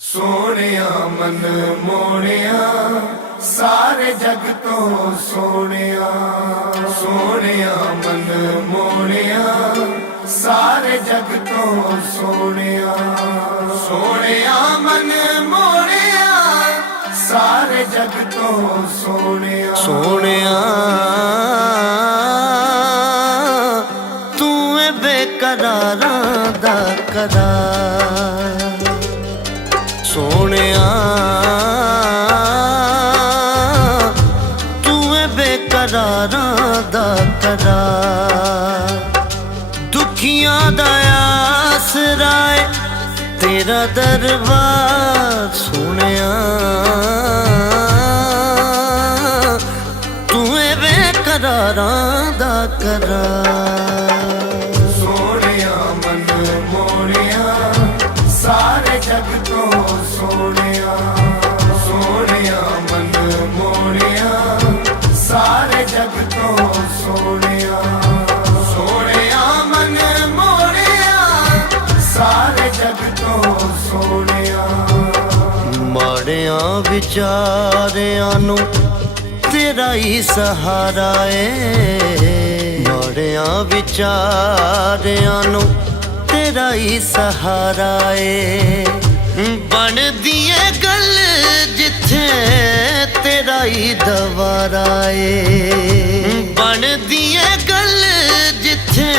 सोनिया मन मोनिया सारे जग तो सोनिया, सोनिया मन मोनिया सारे जग तो सोनिया, सोनिया मन मोनिया सारे जग तो सोनिया, सोनिया तू बेकरारां दा करार, सोनिया तू बेकरारां दा करार, दुखियां दा आसरा तेरा दरबार, सोनिया तू बेकरारां दा करार, सोनिया मन मोनिया सारे जग तो सोनिया, सोनिया मन मोनिया सारे जग तो सोनिया, सोनिया मन मोनिया सारे जग तो सोनिया, माड़िया विचारियां नू तेरा ही सहारा है, माड़िया विचारियां नू तेरा ही सहारा है, बन दिए गल जिथे तेरा ही दवारा है, बन दिए गल जिथे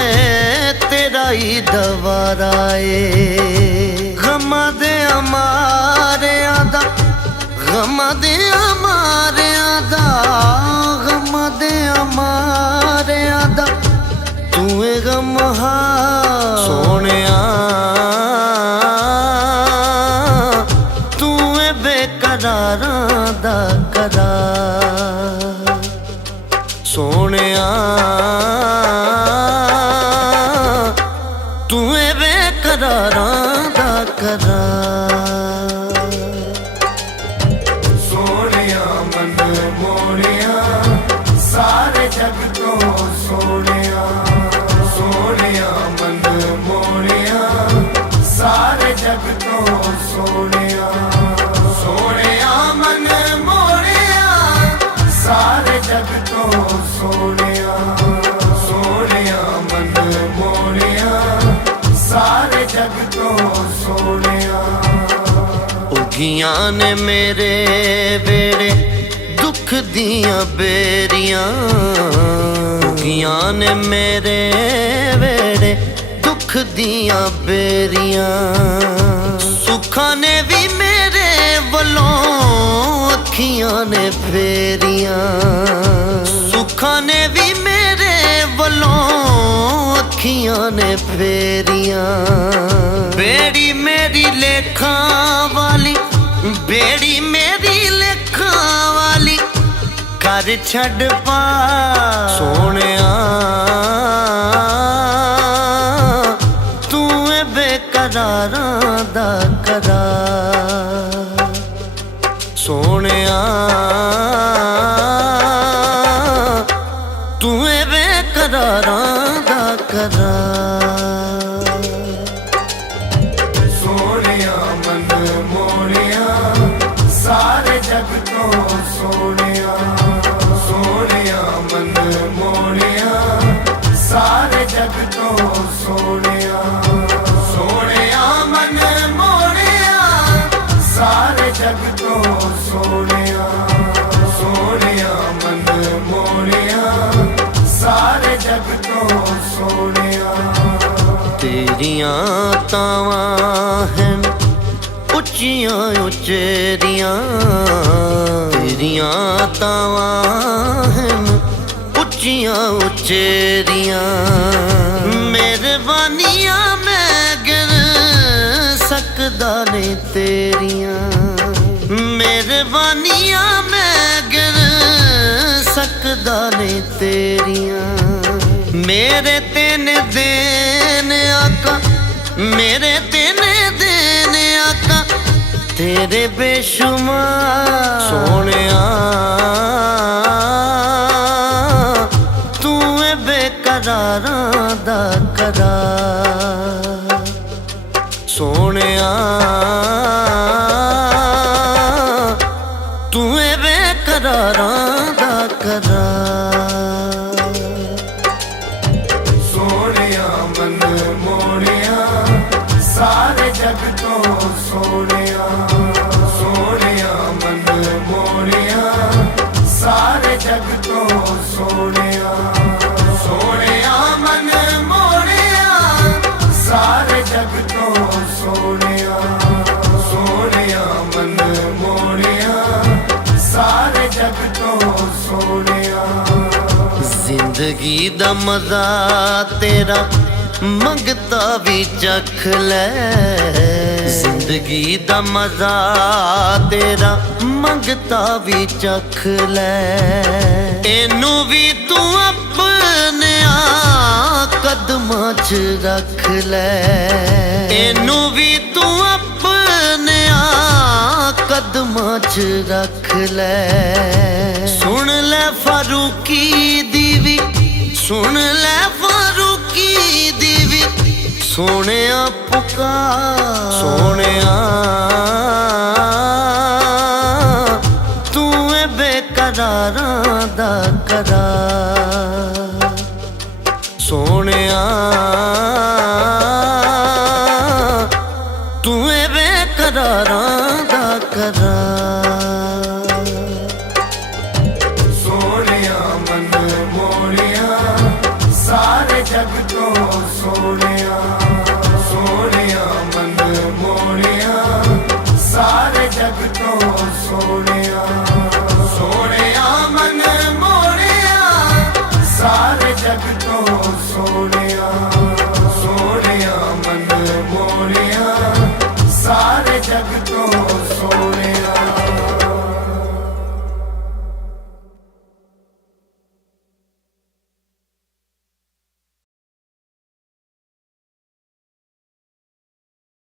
तेरा ही दवारा है, गमा दे अमारे आदा, गमा दे अमारे आदा, गमा दे अमारे आदा तू गमहा, सोनिया तू बेकरारां दा करार, सोनिया तू बेकरारां दा करार, सोनिया मन मोनिया सारे जग तो सोनिया, सोनिया मन मोनिया सारे जग तो सोनिया, सोनिया मन मोनिया सारे जग तो सोनिया, सोनिया मन मोनिया सारे जग तो सोनिया, उगियां ने मेरे बेड़े दुख दियां बेरियां, उगियां ने मेरे बेड़े दुख दियां बेरियां, सुखा ने भी मेरे वलों अखियां ने फेरियां, सुखा ने भी मेरे वलों अखियां ने फेरियां, बेड़ी मेरी लेखा वाली, बेड़ी मेरी लेखा वाली कर छड़ पा, सोनिया तू बेकरारां दा करार, सोनिया तू बेकरारां दा करार, सोनिया मन मोनिया सारे जग तो सोनिया, सोनिया मन मोनिया सारे जग तो सोनिया, सोनिया मन मोनिया सारे जग तो सोनिया, सोनिया मन मोनिया सारे जग तो सोनिया, तेरियां तावां हैं उच्चियां उचेरियां, तेरियां तावां हैं उच्चियां उचेरियां, मेहरबानियां मैं गिर सकदा नहीं तेरियां, मेहरबानियां मैं गिर सकदा नहीं तेरियां, मेरे तेन देन आका, मेरे तेन देन आका तेरे बेशुमार, सोनिया तू बेकरारां दा करार, सोनिया ਜਗ ਤੋਂ ਸੋਹਣਿਆ ਸੋਹਣਿਆ ਮਨ ਮੋਹਣਿਆ ਸਾਰੇ ਜਗ ਤੋਂ ਸੋਹਣਿਆ ਸੋਹਣਿਆ ਮਨ ਮੋਹਣਿਆ ਸਾਰੇ ਜਗ ਤੋਂ ਸੋਹਣਿਆ ਸੋਹਣਿਆ ਮਨ ਮੋਹਣਿਆ ਸਾਰੇ ਜਗ ਤੋਂ ਸੋਹਣਿਆ ਜ਼ਿੰਦਗੀ ਦਾ ਮਜ਼ਾ ਤੇਰਾ ਮੰਗਤਾ ਵੀ ਚੱਖ ਲੈ ਜ਼ਿੰਦਗੀ ਦਾ ਮਜ਼ਾ ਤੇਰਾ ਮੰਗਤਾ ਵੀ ਚੱਖ ਲੈ ਇਹਨੂੰ ਵੀ ਤੂੰ ਆਪਣਿਆਂ ਕਦਮਾਂ 'ਚ ਰੱਖ ਲੈ ਇਹਨੂੰ ਵੀ ਤੂੰ ਆਪਣਿਆਂ ਕਦਮਾਂ 'ਚ ਰੱਖ ਲੈ ਸੁਣ ਲੈ ਫਾਰੂਕੀ ਦੀ ਵੀ ਸੁਣ ਲੈ ਫਾਰੂਕੀ ਦੀ ਵੀ ਸੋਹਣਿਆ ਪੁਕਾਰ ਸੋਹਣਿਆ ਤੂੰ ਏ ਬੇਕਰਾਰਾਂ ਦਾ ਕਰਾਰ ਸੋਹਣਿਆ ਤੂੰ ਏ ਬੇਕਰਾਰਾਂ ਦਾ ਕਰਾਰ ਸੋਹਣਿਆ ਮਨ ਮੋਹਣਿਆ ਸਾਰੇ ਜਗ ਤੋਂ ਸੋਹਣਿਆ ਸੋਹਣਿਆ ਮਨ ਮੋਹਣਿਆ ਸਾਰੇ ਜਗ ਤੋਂ ਸੋਹਣਿਆ ਸੋਹਣਿਆ ਮਨ ਮੋਹਣਿਆ ਸਾਰੇ ਜਗ ਤੋਂ ਸੋਹਣਿਆ ਸੋਹਣਿਆ ਮਨ ਮੋਹਣਿਆ ਸਾਰੇ ਜਗ ਤੋਂ